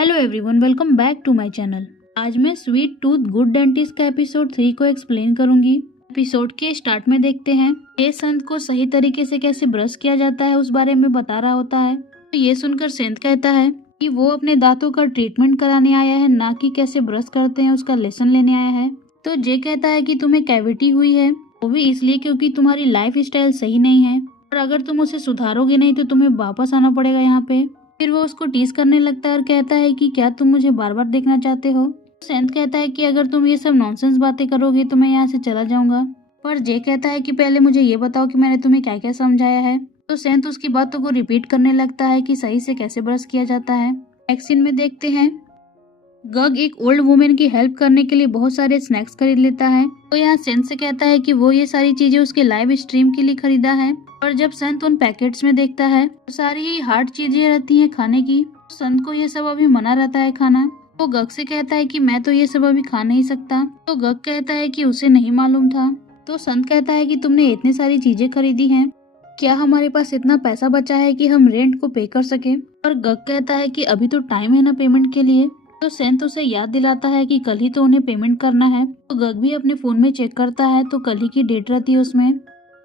Hello everyone, welcome back to my channel. आज मैं sweet tooth good dentist का episode 3 को एक्सप्लेन करूंगी। एपिसोड के स्टार्ट में देखते हैं ये संत को सही तरीके से कैसे ब्रश किया जाता है उस बारे में बता रहा होता है। तो ये सुनकर संत कहता है कि वो अपने दांतों का ट्रीटमेंट कराने आया है, ना कि कैसे ब्रश करते हैं उसका लेसन लेने आया है। तो जे कहता है कि तुम्हें कैविटी हुई है, वो भी इसलिए क्योंकि तुम्हारी लाइफ स्टाइल सही नहीं है और अगर तुम उसे सुधारोगे नहीं तो तुम्हें वापस आना पड़ेगा यहाँ पे। फिर वो उसको टीज करने लगता है और कहता है कि क्या तुम मुझे बार बार देखना चाहते हो। सेंथ कहता है कि अगर तुम ये सब नॉनसेंस बातें करोगे तो मैं यहाँ से चला जाऊंगा। पर जे कहता है कि पहले मुझे ये बताओ कि मैंने तुम्हें क्या क्या समझाया है। तो सेंथ उसकी बातों को रिपीट करने लगता है कि सही से कैसे ब्रश किया जाता है। नेक्स्ट सीन में देखते हैं गग एक ओल्ड वुमेन की हेल्प करने के लिए बहुत सारे स्नैक्स खरीद लेता है। तो यहाँ सेंथ से कहता है कि वो ये सारी चीजें उसके लाइव स्ट्रीम के लिए खरीदा है। पर जब संत उन पैकेट्स में देखता है तो सारी ही हार्ड चीजें रहती हैं खाने की। तो संत को ये सब अभी मना रहता है खाना। वो गग से कहता है कि मैं तो ये सब अभी खा नहीं सकता। तो गग कहता है कि उसे नहीं मालूम था। तो संत कहता है कि तुमने इतनी सारी चीजें खरीदी हैं, क्या हमारे पास इतना पैसा बचा है कि हम रेंट को पे कर सके। और गग कहता है कि अभी तो टाइम है ना पेमेंट के लिए। तो सेंथ उसे याद दिलाता है कि कल ही तो उन्हें पेमेंट करना है। तो गग भी अपने फोन में चेक करता है तो कल ही की डेट रहती है उसमें।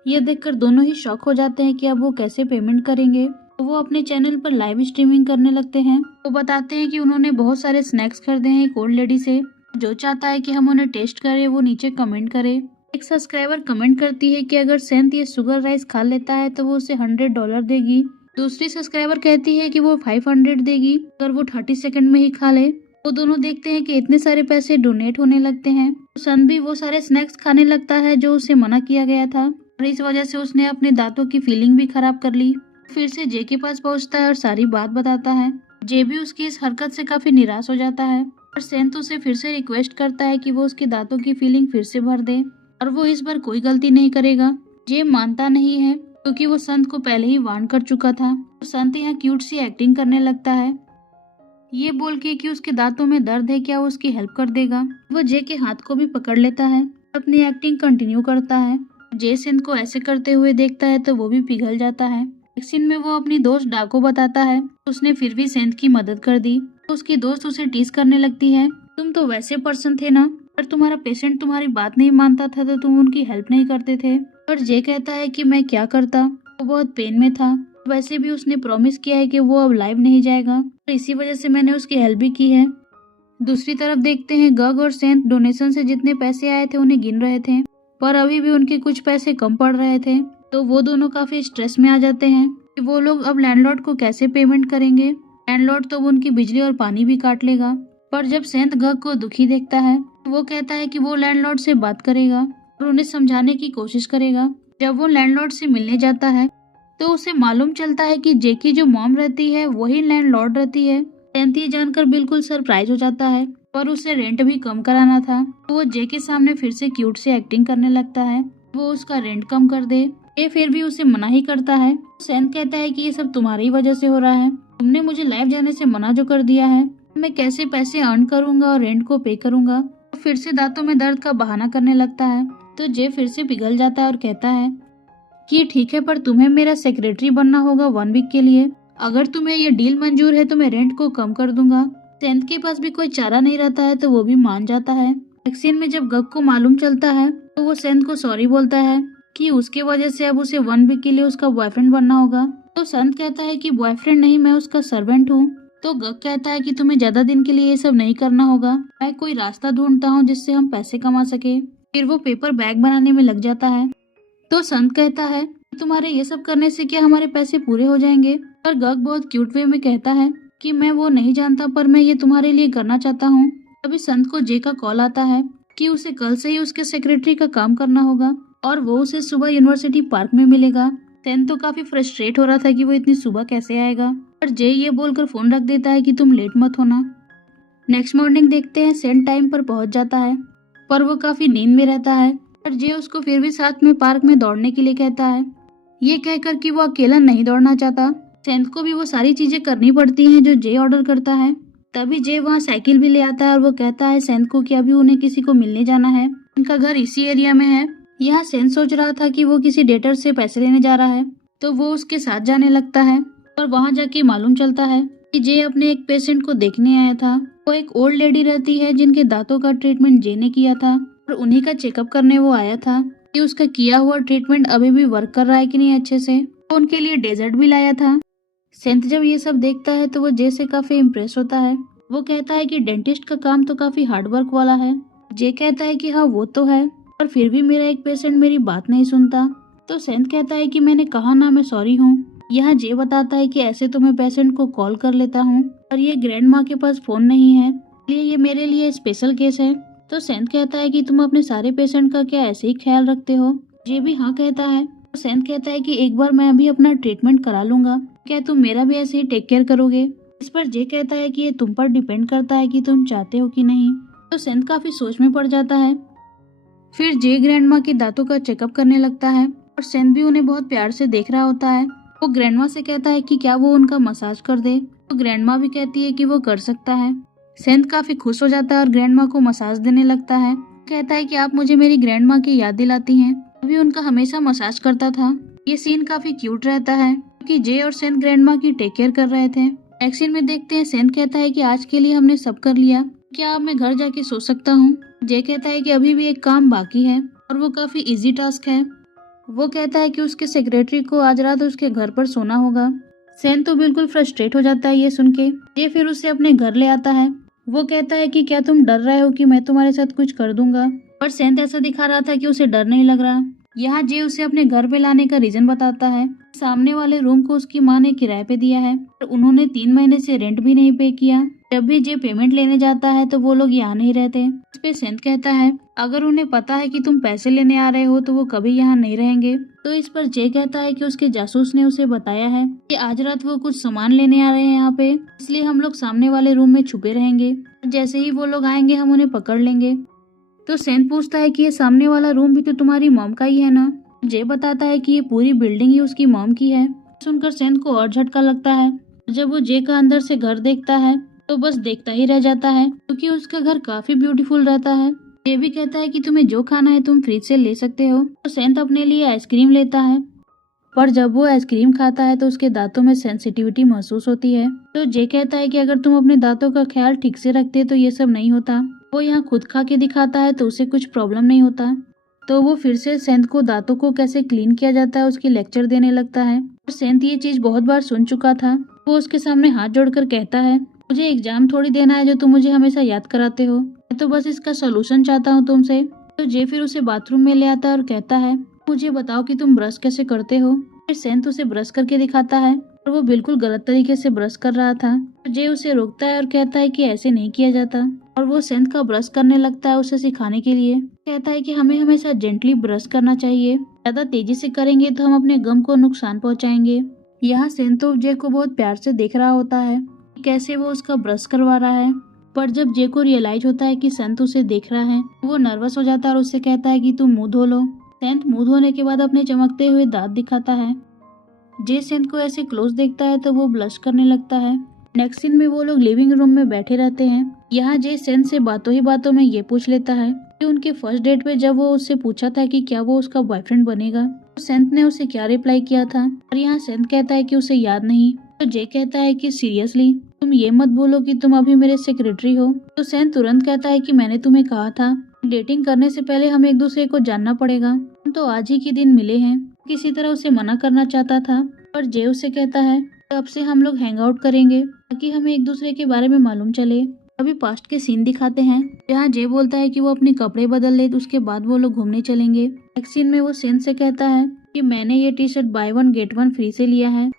ये देखकर दोनों ही शॉक हो जाते हैं कि अब वो कैसे पेमेंट करेंगे। तो वो अपने चैनल पर लाइव स्ट्रीमिंग करने लगते हैं। तो बताते हैं कि उन्होंने बहुत सारे स्नैक्स खरीदे हैं एक ओल्ड लेडी से। जो चाहता है कि हम उन्हें टेस्ट करें वो नीचे कमेंट करे। एक सब्सक्राइबर कमेंट करती है कि अगर सेंथ ये शुगर राइस खा लेता है तो वो उसे $100 देगी। दूसरी सब्सक्राइबर कहती है कि वो 500 देगी अगर वो 30 सेकंड में ही खा ले। वो दोनों देखते हैं कि इतने सारे पैसे डोनेट होने लगते हैं। तो सन भी वो सारे स्नैक्स खाने लगता है जो उसे मना किया गया था और इस वजह से उसने अपने दांतों की फीलिंग भी खराब कर ली। फिर से जे के पास पहुंचता है और सारी बात बताता है। जे भी उसकी इस हरकत से काफी निराश हो जाता है और सेंथ उसे फिर से रिक्वेस्ट करता है कि वो उसके दांतों की फीलिंग फिर से भर दे और वो इस बार कोई गलती नहीं करेगा। जे मानता नहीं है क्योंकि वो संत को पहले ही वार्न कर चुका था। तो संत यहाँ क्यूट सी एक्टिंग करने लगता है, ये बोल के कि उसके दांतों में दर्द है, क्या वो उसकी हेल्प कर देगा। वो जे के हाथ को भी पकड़ लेता है, अपनी एक्टिंग कंटिन्यू करता है। जे सेंथ को ऐसे करते हुए देखता है तो वो भी पिघल जाता है। एक सीन में वो अपनी दोस्त डा को बताता है, उसने फिर भी सेंथ की मदद कर दी। तो उसकी दोस्त उसे टीज करने लगती है, तुम तो वैसे पर्सन थे ना, पर तुम्हारा पेशेंट तुम्हारी बात नहीं मानता था तो तुम उनकी हेल्प नहीं करते थे। पर जे कहता है कि मैं क्या करता, वो बहुत पेन में था, वैसे भी उसने प्रॉमिस किया है कि वो अब लाइव नहीं जाएगा और इसी वजह से मैंने उसकी हेल्प भी की है। दूसरी तरफ देखते हैं गग और सेंथ डोनेशन से जितने पैसे आए थे उन्हें गिन रहे थे, पर अभी भी उनके कुछ पैसे कम पड़ रहे थे। तो वो दोनों काफी स्ट्रेस में आ जाते हैं कि वो लोग अब लैंडलॉर्ड को कैसे पेमेंट करेंगे। लैंडलॉर्ड तो वो उनकी बिजली और पानी भी काट लेगा। पर जब सेंथ गग को दुखी देखता है तो वो कहता है कि वो लैंडलॉर्ड से बात करेगा और उन्हें समझाने की कोशिश करेगा। जब वो लैंडलॉर्ड से मिलने जाता है तो उसे मालूम चलता है कि जे की जो मॉम रहती है वही लैंडलॉर्ड रहती है। सेंथ ये जानकर बिल्कुल सरप्राइज हो जाता है, पर उसे रेंट भी कम कराना था तो वो जे के सामने फिर से क्यूट से एक्टिंग करने लगता है, वो उसका रेंट कम कर दे। ये फिर भी उसे मना ही करता है। सेंथ कहता है कि ये सब तुम्हारी वजह से हो रहा है, तुमने मुझे लाइव जाने से मना जो कर दिया है, मैं कैसे पैसे अर्न करूंगा और रेंट को पे करूंगा। तो फिर से दांतों में दर्द का बहाना करने लगता है। तो जे फिर से पिघल जाता है और कहता है कि ठीक है, पर तुम्हें मेरा सेक्रेटरी बनना होगा 1 वीक के लिए। अगर तुम्हें ये डील मंजूर है तो मैं रेंट को कम कर दूंगा। सेंथ के पास भी कोई चारा नहीं रहता है तो वो भी मान जाता है। एक सीन में जब गग को मालूम चलता है तो वो सेंथ को सॉरी बोलता है कि उसके वजह से अब उसे 1 वीक के लिए उसका बॉयफ्रेंड बनना होगा। तो संत कहता है कि बॉयफ्रेंड नहीं, मैं उसका सर्वेंट हूँ। तो गग कहता है कि तुम्हें ज्यादा दिन के लिए ये सब नहीं करना होगा, मैं कोई रास्ता ढूंढता हूँ जिससे हम पैसे कमा सके। फिर वो पेपर बैग बनाने में लग जाता है। तो संत कहता है तुम्हारे ये सब करने से क्या हमारे पैसे पूरे हो जाएंगे। पर गग बहुत क्यूट वे में कहता है कि मैं वो नहीं जानता, पर मैं ये तुम्हारे लिए करना चाहता हूँ। तभी संत को जे का कॉल आता है कि उसे कल से ही उसके सेक्रेटरी का काम करना होगा और वो उसे सुबह यूनिवर्सिटी पार्क में मिलेगा। सेंथ तो काफी फ्रस्ट्रेट हो रहा था कि वो इतनी सुबह कैसे आएगा, पर जे ये बोलकर फोन रख देता है कि तुम लेट मत होना। नेक्स्ट मॉर्निंग देखते हैं सेंथ टाइम पर पहुंच जाता है, पर वो काफी नींद में रहता है। पर जे उसको फिर भी साथ में पार्क में दौड़ने के लिए कहता है, ये कहकर कि वो अकेला नहीं दौड़ना चाहता। सेंथ को भी वो सारी चीजें करनी पड़ती हैं जो जे ऑर्डर करता है। तभी जे वहाँ साइकिल भी ले आता है और वो कहता है सेंथ को कि अभी उन्हें किसी को मिलने जाना है, उनका घर इसी एरिया में है। यहाँ सेंथ सोच रहा था कि वो किसी डेटर से पैसे लेने जा रहा है तो वो उसके साथ जाने लगता है और वहाँ जाके मालूम चलता है कि जे अपने एक पेशेंट को देखने आया था। वो एक ओल्ड लेडी रहती है जिनके दांतों का ट्रीटमेंट जे ने किया था और उन्हीं का चेकअप करने वो आया था कि उसका किया हुआ ट्रीटमेंट अभी भी वर्क कर रहा है कि नहीं अच्छे से। वो उनके लिए डेजर्ट भी लाया था। सेंथ जब ये सब देखता है तो वो जे से काफी इम्प्रेस होता है। वो कहता है कि डेंटिस्ट का काम तो काफी हार्ड वर्क वाला है। जे कहता है कि हाँ वो तो है, पर फिर भी मेरा एक पेशेंट मेरी बात नहीं सुनता। तो सेंथ कहता है कि मैंने कहा ना मैं सॉरी हूँ। यहाँ जे बताता है कि ऐसे तो मैं पेशेंट को कॉल कर लेता हूँ, पर ये ग्रैंड माँ के पास फोन नहीं है, इसलिए ये मेरे लिए स्पेशल केस है। तो सेंथ कहता है कि तुम अपने सारे पेशेंट का क्या ऐसे ही ख्याल रखते हो? जे भी हाँ कहता है। तो सेंथ कहता है कि एक बार मैं अभी अपना ट्रीटमेंट करा लूंगा, क्या तुम मेरा भी ऐसे ही टेक केयर करोगे? इस पर जे कहता है कि ये तुम पर डिपेंड करता है कि तुम चाहते हो कि नहीं। तो सेंथ काफी सोच में पड़ जाता है। फिर जे ग्रैंड माँ के दांतों का चेकअप करने लगता है और सेंथ भी उन्हें बहुत प्यार से देख रहा होता है। वो ग्रैंड माँ से कहता है कि क्या वो उनका मसाज कर दे। तो ग्रैंड माँ भी कहती है कि वो कर सकता है। सेंथ काफी खुश हो जाता है और ग्रैंड माँ को मसाज देने लगता है। कहता है कि आप मुझे मेरी ग्रैंड माँ की याद दिलाती हैं, अभी उनका हमेशा मसाज करता था। ये सीन काफी क्यूट रहता है क्योंकि जे और सेंथ ग्रैंड माँ की टेक केयर कर रहे थे। एक्शन में देखते हैं सेंथ कहता है कि आज के लिए हमने सब कर लिया, क्या अब मैं घर जाके सो सकता हूँ? जे कहता है कि अभी भी एक काम बाकी है और वो काफी इजी टास्क है। वो कहता है कि उसके सेक्रेटरी को आज रात उसके घर पर सोना होगा। सेन तो बिल्कुल फ्रस्ट्रेट हो जाता है ये सुन के। ये फिर उसे अपने घर ले आता है। वो कहता है कि क्या तुम डर रहे हो कि मैं तुम्हारे साथ कुछ कर दूंगा, पर सेंथ ऐसा दिखा रहा था कि उसे डर नहीं लग रहा। यहाँ जे उसे अपने घर पे लाने का रीजन बताता है। सामने वाले रूम को उसकी माँ ने किराए पे दिया है और उन्होंने 3 महीने से रेंट भी नहीं पे किया। जब भी जे पेमेंट लेने जाता है तो वो लोग यहाँ नहीं रहते। इस पे सेंथ कहता है अगर उन्हें पता है कि तुम पैसे लेने आ रहे हो तो वो कभी यहाँ नहीं रहेंगे। तो इस पर जे कहता है कि उसके जासूस ने उसे बताया है कि आज रात वो कुछ सामान लेने आ रहे हैं यहाँ पे, इसलिए हम लोग सामने वाले रूम में छुपे रहेंगे। जैसे ही वो लोग आएंगे हम उन्हें पकड़ लेंगे। तो सेंथ पूछता है कि ये सामने वाला रूम भी तो तुम्हारी मॉम का ही है ना? जे बताता है कि ये पूरी बिल्डिंग ही उसकी मॉम की है। सुनकर सेंथ को और झटका लगता है। जब वो जे का अंदर से घर देखता है तो बस देखता ही रह जाता है क्योंकि उसका घर काफी ब्यूटीफुल रहता है। जे भी कहता है कि तुम्हें जो खाना है तुम फ्रिज से ले सकते हो। तो सेंथ अपने लिए आइसक्रीम लेता है, पर जब वो आइसक्रीम खाता है तो उसके दांतों में सेंसिटिविटी महसूस होती है। तो जे कहता है कि अगर तुम अपने दांतों का ख्याल ठीक से रखते तो ये सब नहीं होता। वो यहाँ खुद खा के दिखाता है तो उसे कुछ प्रॉब्लम नहीं होता। तो वो फिर से सेंथ को दांतों को कैसे क्लीन किया जाता है उसकी लेक्चर देने लगता है। और सेंथ ये चीज बहुत बार सुन चुका था। वो उसके सामने हाथ जोड़कर कहता है मुझे एग्जाम थोड़ी देना है जो तुम मुझे हमेशा याद कराते हो, मैं तो बस इसका सोल्यूशन चाहता हूँ तुमसे। तो जे फिर उसे बाथरूम में ले आता है और कहता है मुझे बताओ कि तुम ब्रश कैसे करते हो। फिर सेंथ उसे ब्रश करके दिखाता है और वो बिल्कुल गलत तरीके से ब्रश कर रहा था। तो जे उसे रोकता है और कहता है कि ऐसे नहीं किया जाता, और वो सेंथ का ब्रश करने लगता है उसे सिखाने के लिए। कहता है कि हमें हमेशा जेंटली ब्रश करना चाहिए, ज्यादा तेजी से करेंगे तो हम अपने गम को नुकसान पहुंचाएंगे। यहाँ सेंथ तो जे को बहुत प्यार से देख रहा होता है कि कैसे वो उसका ब्रश करवा रहा है। पर जब जे को रियलाइज होता है कि सेंथ उसे देख रहा है वो नर्वस हो जाता है और उससे कहता है कि तुम मुंह धो लो। सेंथ मुंह धोने के बाद अपने चमकते हुए दांत दिखाता है। जे सेंथ को ऐसे क्लोज देखता है तो वो ब्लश करने लगता है। नेक्स्ट सीन में वो लोग लिविंग रूम में बैठे रहते हैं। यहाँ जे सेंथ से बातों ही बातों में ये पूछ लेता है कि उनके फर्स्ट डेट पे जब वो उससे पूछा था कि क्या वो उसका बॉयफ्रेंड बनेगा तो सेंथ ने उसे क्या रिप्लाई किया था। और यहाँ सेंथ कहता है कि उसे याद नहीं। तो जे कहता है कि सीरियसली तुम ये मत बोलो कि तुम अभी मेरे सेक्रेटरी हो। तो सेंथ तुरंत कहता है कि मैंने तुम्हें कहा था डेटिंग करने से पहले हमें एक दूसरे को जानना पड़ेगा, हम तो आज ही के दिन मिले हैं। किसी तरह उसे मना करना चाहता था, पर जे उसे कहता है अब से हम लोग हैंग आउट करेंगे ताकि हमें एक दूसरे के बारे में मालूम चले। अभी पास्ट के सीन दिखाते हैं जहाँ जे बोलता है कि वो अपने कपड़े बदल ले तो उसके बाद वो लोग घूमने चलेंगे। नेक्स्ट सीन में वो सेंथ से कहता है कि मैंने ये T shirt buy 1 get 1 free से लिया है,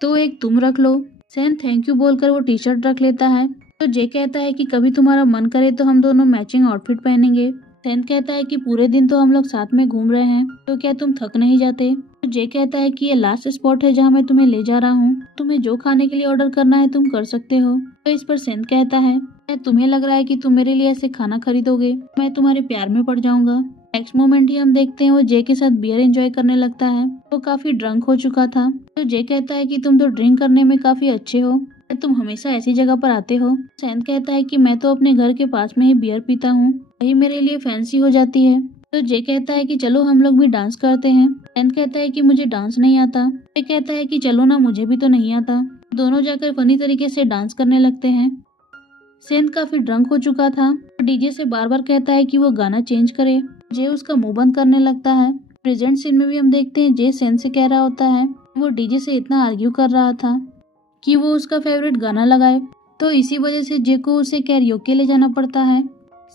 तो एक तुम रख लो। सेंथ थैंक यू बोलकर वो टी शर्ट रख लेता है। तो जे कहता है कि कभी तुम्हारा मन करे तो हम दोनों मैचिंग आउटफिट पहनेंगे। सेंथ कहता है कि पूरे दिन तो हम लोग साथ में घूम रहे हैं तो क्या तुम थक नहीं जाते। तो जे कहता है कि ये लास्ट स्पॉट है जहाँ मैं तुम्हें ले जा रहा हूँ, तुम्हें जो खाने के लिए ऑर्डर करना है तुम कर सकते हो। तो इस पर सेंथ कहता है क्या तुम्हें लग रहा है कि तुम मेरे लिए ऐसे खाना खरीदोगे, मैं तुम्हारे प्यार में पड़ जाऊंगा। नेक्स्ट मोमेंट ही हम देखते हैं वो जे के साथ बियर एंजॉय करने लगता है। वो काफी ड्रंक हो चुका था। तो जे कहता है कि तुम तो ड्रिंक करने में काफी अच्छे हो, तुम हमेशा ऐसी जगह पर आते हो। सेंथ कहता है कि मैं तो अपने घर के पास में ही बियर पीता हूँ, वही मेरे लिए फैंसी हो जाती है। तो जे कहता है कि चलो हम लोग भी डांस करते हैं। सेंथ कहता है कि मुझे डांस नहीं आता। जे कहता है कि चलो ना, मुझे भी तो नहीं आता। दोनों जाकर फनी तरीके से डांस करने लगते हैं। सेंध काफी ड्रंक हो चुका था और डीजे से बार बार कहता है कि वो गाना चेंज करे। जे उसका मुंह बंद करने लगता है। प्रेजेंट सीन में भी हम देखते हैं जे सेंध से कह रहा होता है वो डीजे से इतना आर्ग्यू कर रहा था कि वो उसका फेवरेट गाना लगाए, तो इसी वजह से जे को उसे कैरियोके ले जाना पड़ता है।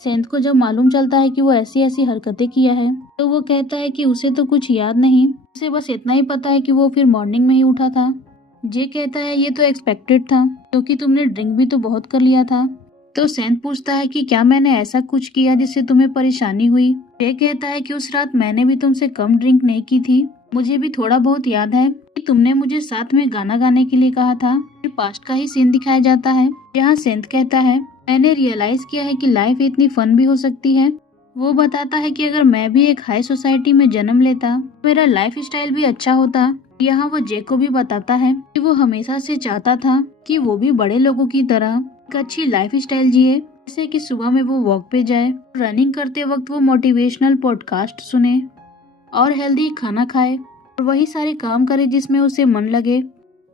सेंध को जब मालूम चलता है कि वो ऐसी ऐसी हरकतें किया है तो वो कहता है कि उसे तो कुछ याद नहीं, उसे बस इतना ही पता है कि वो फिर मॉर्निंग में ही उठा था। जे कहता है ये तो एक्सपेक्टेड था क्योंकि तुमने ड्रिंक भी तो बहुत कर लिया था। तो सेंध पूछता है कि क्या मैंने ऐसा कुछ किया जिससे तुम्हें परेशानी हुई। जे कहता है कि उस रात मैंने भी तुमसे कम ड्रिंक नहीं की थी, मुझे भी थोड़ा बहुत याद है कि तुमने मुझे साथ में गाना गाने के लिए कहा था। फिर पास्ट का ही सीन दिखाया जाता है जहाँ सेंध कहता है मैंने रियलाइज किया है कि लाइफ इतनी फन भी हो सकती है। वो बताता है कि अगर मैं भी एक हाई सोसाइटी में जन्म लेता मेरा लाइफ स्टाइल भी अच्छा होता। यहाँ वो जे को भी बताता है कि वो हमेशा से चाहता था कि वो भी बड़े लोगों की तरह एक अच्छी लाइफ स्टाइल जिए, जैसे कि सुबह में वो वॉक पे जाए, रनिंग करते वक्त वो मोटिवेशनल पॉडकास्ट सुने और हेल्दी खाना खाए और वही सारे काम करे जिसमें उसे मन लगे।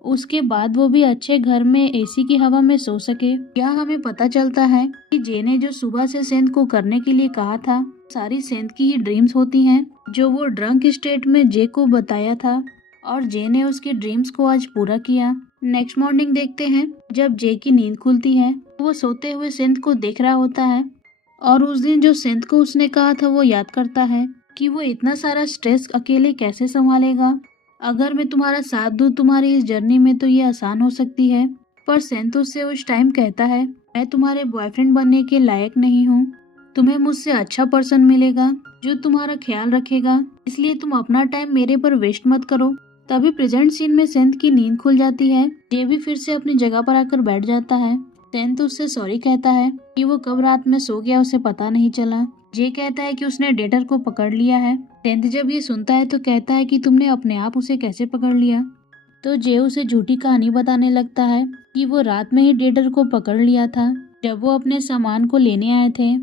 उसके बाद वो भी अच्छे घर में एसी की हवा में सो सके। यहाँ हमें पता चलता है कि जे ने जो सुबह से सेंध को करने के लिए कहा था सारी सेंध की ही ड्रीम्स होती हैं जो वो ड्रंक स्टेट में जे को बताया था और जे ने उसके ड्रीम्स को आज पूरा किया। नेक्स्ट मॉर्निंग देखते हैं जब जे की नींद खुलती है वो सोते हुए सेंध को देख रहा होता है और उस दिन जो सेंध को उसने कहा था वो याद करता है कि वो इतना सारा स्ट्रेस अकेले कैसे संभालेगा। अगर मैं तुम्हारा साथ दूं तुम्हारी इस जर्नी में तो ये आसान हो सकती है। पर सेंध उससे उस टाइम कहता है मैं तुम्हारे बॉयफ्रेंड बनने के लायक नहीं हूँ, तुम्हें मुझसे अच्छा पर्सन मिलेगा जो तुम्हारा ख्याल रखेगा, इसलिए तुम अपना टाइम मेरे पर वेस्ट मत करो। तभी प्रेजेंट सीन में सेंध की नींद खुल जाती है। जे भी फिर से अपनी जगह पर आकर बैठ जाता है। सेंध उससे सॉरी कहता है कि वो कब रात में सो गया उसे पता नहीं चला। जे कहता है कि उसने डेटर को पकड़ लिया है। सेंध जब ये सुनता है तो कहता है कि तुमने अपने आप उसे कैसे पकड़ लिया। तो जे उसे झूठी कहानी बताने लगता है कि वो रात में ही डेटर को पकड़ लिया था जब वो अपने सामान को लेने आए थे।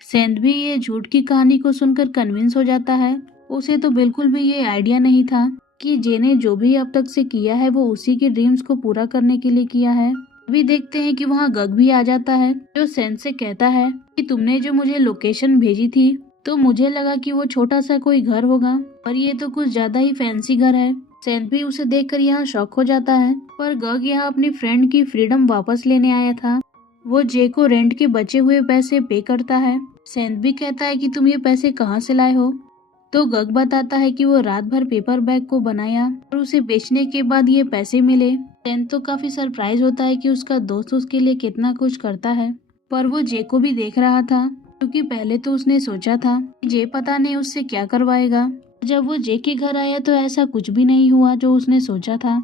सेंध भी ये झूठ की कहानी को सुनकर कन्विंस हो जाता है। उसे तो बिल्कुल भी ये आइडिया नहीं था कि जे ने जो भी अब तक से किया है वो उसी के ड्रीम्स को पूरा करने के लिए किया है। अभी देखते हैं कि वहाँ गग भी आ जाता है जो सेंध से कहता है कि तुमने जो मुझे लोकेशन भेजी थी तो मुझे लगा कि वो छोटा सा कोई घर होगा पर ये तो कुछ ज्यादा ही फैंसी घर है। सेंध भी उसे देखकर यहाँ शॉक हो जाता है पर गग यहाँ अपनी फ्रेंड की फ्रीडम वापस लेने आया था। वो जे को रेंट के बचे हुए पैसे पे करता है। सेंध भी कहता है कि तुम ये पैसे कहाँ से लाए हो। तो गग बताता है कि वो रात भर पेपर बैग को बनाया और उसे बेचने के बाद ये पैसे मिले। सेंध तो काफी सरप्राइज होता है कि उसका दोस्त उसके लिए कितना कुछ करता है, पर वो जे को भी देख रहा था क्योंकि पहले तो उसने सोचा था कि जे पता नहीं उससे क्या करवाएगा। जब वो जे के घर आया तो ऐसा कुछ भी नहीं हुआ जो उसने सोचा था।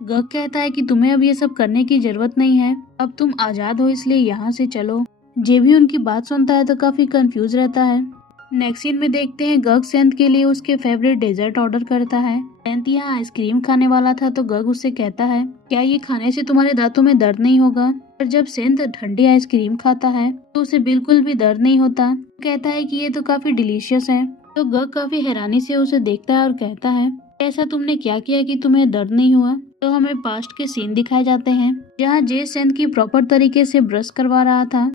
गग कहता है कि तुम्हें अब ये सब करने की जरूरत नहीं है, अब तुम आजाद हो इसलिए यहाँ से चलो। जे भी उनकी बात सुनता है तो काफी कंफ्यूज रहता है। नेक्स्ट सीन में देखते हैं गग सेंध के लिए उसके फेवरेट डेजर्ट ऑर्डर करता है। सेंध यहाँ आइसक्रीम खाने वाला था तो गग उससे कहता है क्या ये खाने से तुम्हारे दांतों में दर्द नहीं होगा। पर जब सेंध ठंडी आइसक्रीम खाता है तो उसे बिल्कुल भी दर्द नहीं होता। कहता है कि ये तो काफी डिलीशियस है। तो गग काफी हैरानी से उसे देखता है और कहता है ऐसा तुमने क्या किया कि तुम्हें दर्द नहीं हुआ। तो हमें पास्ट के सीन दिखाए जाते हैं जहाँ जे सेंध की प्रॉपर तरीके से ब्रश करवा रहा था।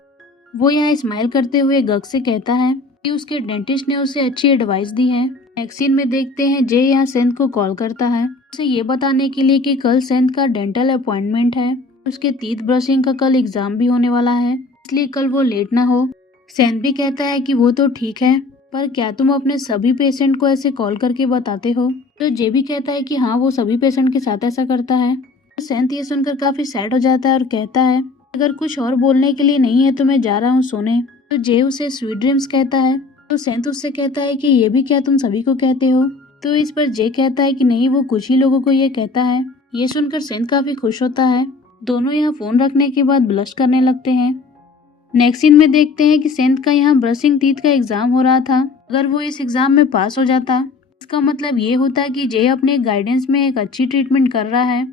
वो यहाँ स्माइल करते हुए गग से कहता है कि उसके डेंटिस्ट ने उसे अच्छी एडवाइस दी है। नेक्स्ट सीन में देखते हैं जे यहाँ सेंध को कॉल करता है उसे ये बताने के लिए कि कल सेंध का डेंटल अपॉइंटमेंट है, उसके टीथ ब्रशिंग का कल एग्जाम भी होने वाला है इसलिए कल वो लेट ना हो। सेंध भी कहता है कि वो तो ठीक है पर क्या तुम अपने सभी पेशेंट को ऐसे कॉल करके बताते हो। तो जे भी कहता है कि हाँ वो सभी पेशेंट के साथ ऐसा करता है। तो सेंध ये सुनकर काफी सैड हो जाता है और कहता है अगर कुछ और बोलने के लिए नहीं है तो मैं जा रहा हूँ सोने। तो जे उसे स्वीट ड्रीम्स कहता है। तो सेंध उससे कहता है कि ये भी क्या तुम सभी को कहते हो। तो इस पर जे कहता है कि नहीं वो कुछ ही लोगों को ये कहता है। ये सुनकर सेंध काफी खुश होता है। दोनों यहाँ फोन रखने के बाद ब्लश करने लगते हैं। नेक्स्ट सीन में देखते हैं कि सेंध का यहाँ ब्रशिंग टीथ का एग्जाम हो रहा था। अगर वो इस एग्जाम में पास हो जाता इसका मतलब ये होता कि जे अपने गाइडेंस में एक अच्छी ट्रीटमेंट कर रहा है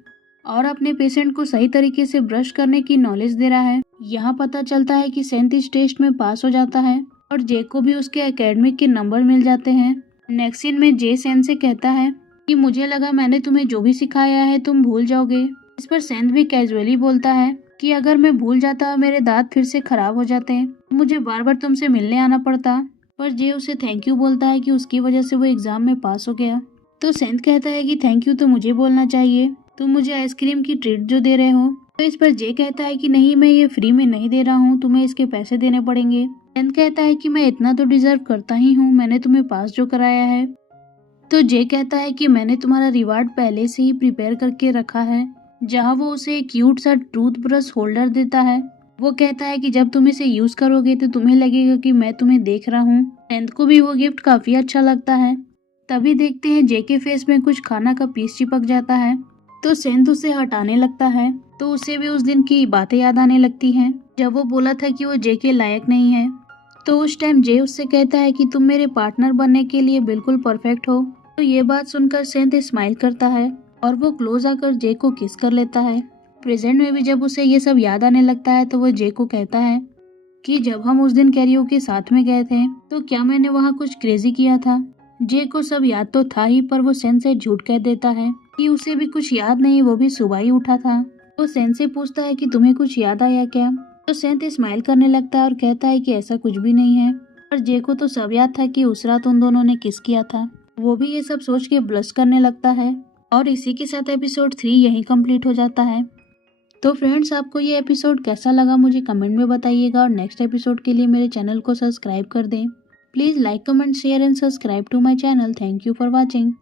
और अपने पेशेंट को सही तरीके से ब्रश करने की नॉलेज दे रहा है। यहाँ पता चलता है कि सेंध इस टेस्ट में पास हो जाता है और जे को भी उसके एकेडमिक के नंबर मिल जाते हैं। नेक्स्ट सीन में जे सेंध से कहता है कि मुझे लगा मैंने तुम्हें जो भी सिखाया है तुम भूल जाओगे इस पर सेंध भी कैजुअली बोलता है कि अगर मैं भूल जाता और मेरे दांत फिर से खराब हो जाते तो मुझे बार बार तुमसे मिलने आना पड़ता। पर जे उसे थैंक यू बोलता है कि उसकी वजह से वो एग्जाम में पास हो गया। तो सेंध कहता है कि थैंक यू तो मुझे बोलना चाहिए, तुम मुझे आइसक्रीम की ट्रीट जो दे रहे हो। तो इस पर जे कहता है कि नहीं, मैं ये फ्री में नहीं दे रहा हूँ, तुम्हें इसके पैसे देने पड़ेंगे। सेंध कहता है कि मैं इतना तो डिजर्व करता ही हूँ, मैंने तुम्हें पास जो कराया है। तो जे कहता है कि मैंने तुम्हारा रिवार्ड पहले से ही प्रिपेयर करके रखा है, जहाँ वो उसे एक क्यूट सा टूथ ब्रश होल्डर देता है। वो कहता है कि जब तुम इसे यूज करोगे तो तुम्हें लगेगा कि मैं तुम्हें देख रहा हूँ। सेंध को भी वो गिफ्ट काफी अच्छा लगता है। तभी देखते हैं जे के फेस में कुछ खाना का पीस चिपक जाता है। तो सेंध उसे हटाने लगता है, तो उसे भी उस दिन की बातें याद आने लगती हैं जब वो बोला था कि वो जे के लायक नहीं है। तो उस टाइम जे उससे कहता है कि तुम मेरे पार्टनर बनने के लिए बिल्कुल परफेक्ट हो। तो ये बात सुनकर सेंध स्माइल करता है और वो क्लोज आकर जे को किस कर लेता है। प्रेजेंट में भी जब उसे ये सब याद आने लगता है तो वो जे को कहता है कि जब हम उस दिन कैरियोके साथ में गए थे तो क्या मैंने वहाँ कुछ क्रेजी किया था। जे को सब याद तो था ही, पर वो सेंध से झूठ कह देता है कि उसे भी कुछ याद नहीं, वो भी सुबह ही उठा था। वो सेंध से पूछता है कि तुम्हें कुछ याद आया क्या। तो सेंध स्माइल करने लगता है और कहता है कि ऐसा कुछ भी नहीं है। पर जे को तो सब याद था कि उस रात उन दोनों ने किस किया था। वो भी ये सब सोच के ब्लश करने लगता है। और इसी के साथ एपिसोड 3 यहीं कंप्लीट हो जाता है। तो फ्रेंड्स, आपको ये एपिसोड कैसा लगा मुझे कमेंट में बताइएगा और नेक्स्ट एपिसोड के लिए मेरे चैनल को सब्सक्राइब कर दें। Please like, comment, share and subscribe to my channel. Thank you for watching.